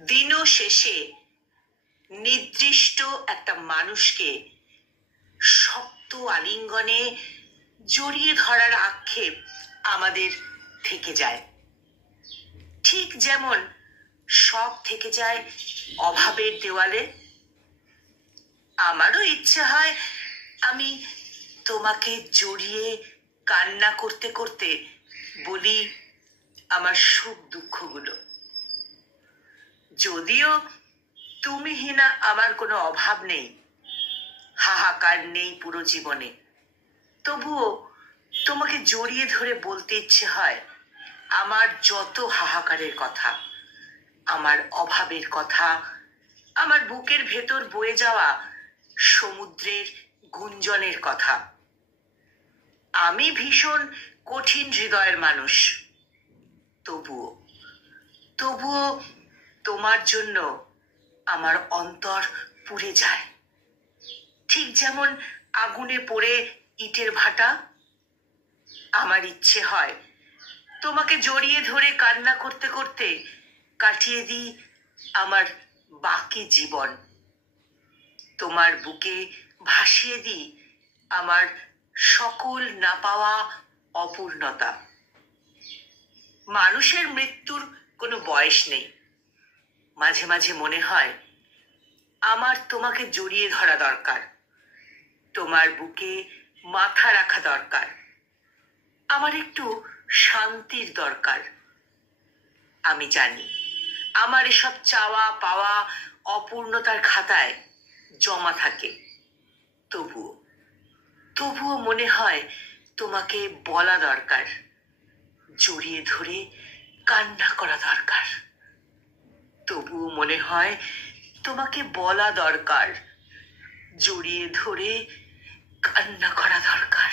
দিনও শেষে নির্দিষ্ট একটা মানুষকে শক্ত আলিঙ্গনে জড়িয়ে ধরার আক্ষেপ আমাদের থেকে যায়, ঠিক যেমন সব থেকে যায় অভাবের দেওয়ালে। আমারও ইচ্ছে হয় আমি তোমাকে জড়িয়ে কান্না করতে করতে বলি আমার সুখ দুঃখগুলো। যদিও তুমিহীনা আমার কোনো অভাব নেই, হাহাকার নেই পুরো জীবনে, তবুও তোমাকে জড়িয়ে ধরে বলতে ইচ্ছে হয় আমার যত হাহাকারের কথা, আমার অভাবের কথা, আমার বুকের ভেতর বয়ে যাওয়া সমুদ্রের গুঞ্জনের কথা। আমি ভীষণ কঠিন হৃদয়ের মানুষ, তবুও তোমার জন্য আমার অন্তর পুড়ে যায়, ঠিক যেমন আগুনে পড়ে ইটের ভাটা। আমার ইচ্ছে হয় তোমাকে জড়িয়ে ধরে কান্না করতে করতে কাটিয়ে দিই আমার বাকি জীবন, তোমার বুকে ভাসিয়ে দিই আমার সকল না পাওয়া অপূর্ণতা। মানুষের মৃত্যুর কোনো বয়স নেই। মাঝে মাঝে মনে হয় আমার তোমাকে জড়িয়ে ধরা দরকার, তোমার বুকে মাথা রাখা দরকার, আমার একটু শান্তির দরকার। আমি জানি আমার এসব চাওয়া পাওয়া অপূর্ণতার খাতায় জমা থাকে, তবুও মনে হয় তোমাকে বলা দরকার, জড়িয়ে ধরে কান্না করা দরকার। তবুও মনে হয় তোমাকে বলা দরকার, জড়িয়ে ধরে কান্না করা দরকার।